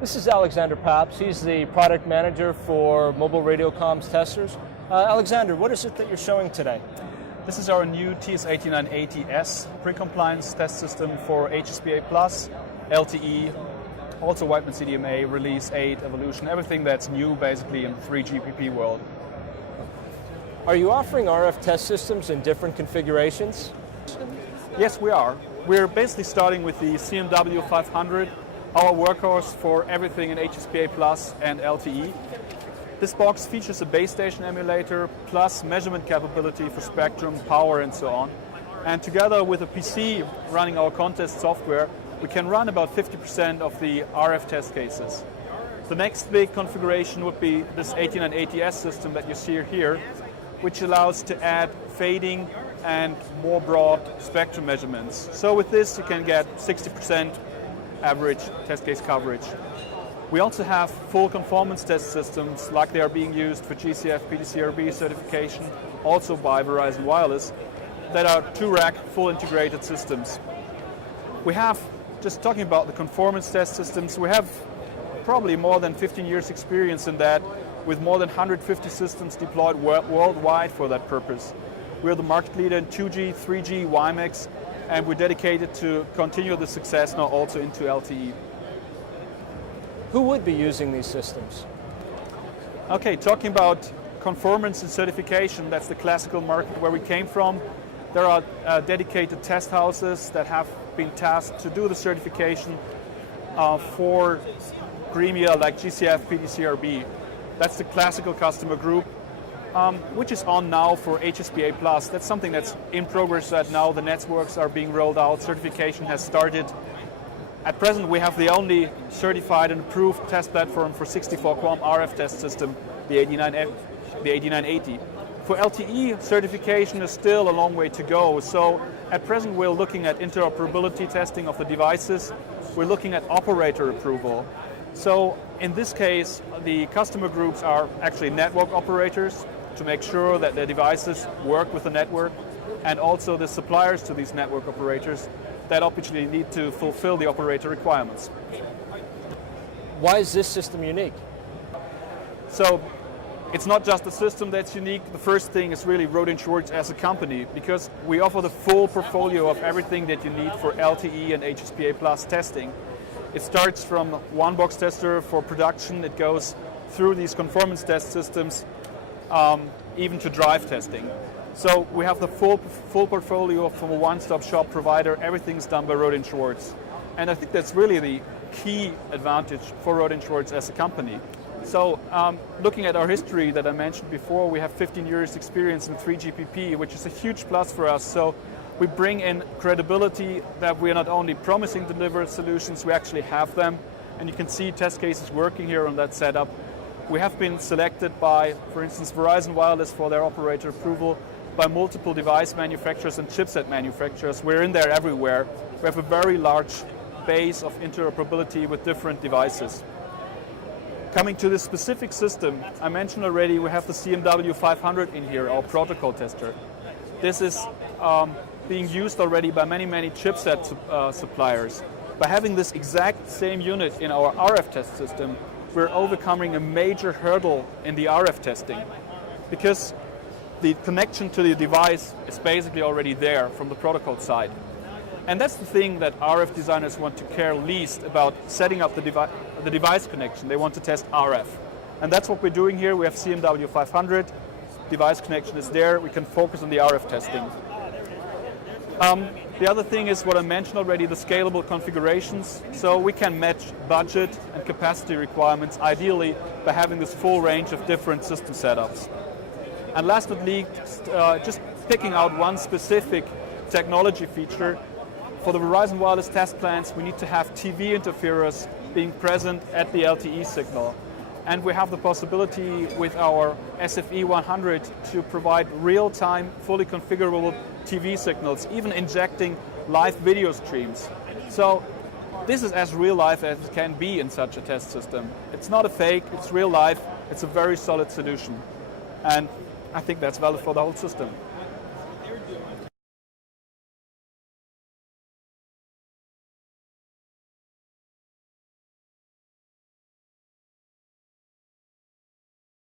This is Alexander Paps. He's the product manager for mobile radio comms testers. Alexander, what is it that you're showing today? This is our new TS8980S pre-compliance test system for HSPA+, LTE, also WCDMA, Release 8, Evolution, everything that's new basically in the 3GPP world. Are you offering RF test systems in different configurations? Yes, we are. We're basically starting with the CMW 500, our workhorse for everything in HSPA+ and LTE. This box features a base station emulator plus measurement capability for spectrum, power and so on. And together with a PC running our contest software, we can run about 50% of the RF test cases. The next big configuration would be this 8980S system that you see here, which allows to add fading and more broad spectrum measurements. So with this you can get 60% average test case coverage. We also have full conformance test systems like they are being used for GCF PDCRB certification, also by Verizon Wireless, that are 2-rack full integrated systems. We have, just talking about the conformance test systems, we have probably more than 15 years experience in that, with more than 150 systems deployed worldwide for that purpose. We're the market leader in 2G, 3G, WiMAX, and we're dedicated to continue the success now also into LTE. Who would be using these systems? Okay, talking about conformance and certification, that's the classical market where we came from. There are dedicated test houses that have been tasked to do the certification for gremia like GCF, PDCRB. That's the classical customer group, which is on now for HSPA+. That's something that's in progress right now. The networks are being rolled out. Certification has started. At present, we have the only certified and approved test platform for 64-QAM RF test system, the 8980. For LTE, certification is still a long way to go. So at present, we're looking at interoperability testing of the devices. We're looking at operator approval. So in this case, the customer groups are actually network operators to make sure that their devices work with the network, and also the suppliers to these network operators that obviously need to fulfill the operator requirements. Why is this system unique? So it's not just the system that's unique. The first thing is really Rohde & Schwarz as a company, because we offer the full portfolio of everything that you need for LTE and HSPA+ testing. It starts from one box tester for production. It goes through these conformance test systems, even to drive testing. So we have the full portfolio from a one-stop shop provider. Everything's done by Rohde & Schwarz. And I think that's really the key advantage for Rohde & Schwarz as a company. So looking at our history that I mentioned before, we have 15 years experience in 3GPP, which is a huge plus for us. So we bring in credibility that we are not only promising to deliver solutions, we actually have them. And you can see test cases working here on that setup. We have been selected by, for instance, Verizon Wireless for their operator approval, by multiple device manufacturers and chipset manufacturers. We're in there everywhere. We have a very large base of interoperability with different devices. Coming to this specific system, I mentioned already we have the CMW 500 in here, our protocol tester. This is being used already by many chipset suppliers. By having this exact same unit in our RF test system, we're overcoming a major hurdle in the RF testing, because the connection to the device is basically already there from the protocol side. And that's the thing that RF designers want to care least about, setting up the device connection. They want to test RF. And that's what we're doing here. We have CMW 500, device connection is there, we can focus on the RF testing. The other thing is what I mentioned already, the scalable configurations. So we can match budget and capacity requirements ideally by having this full range of different system setups. And last but not least, just picking out one specific technology feature. For the Verizon Wireless test plans, we need to have TV interferers being present at the LTE signal. And we have the possibility with our SFE 100 to provide real-time, fully configurable TV signals, even injecting live video streams. So this is as real life as it can be in such a test system. It's not a fake, it's real life, it's a very solid solution. And I think that's valid for the whole system.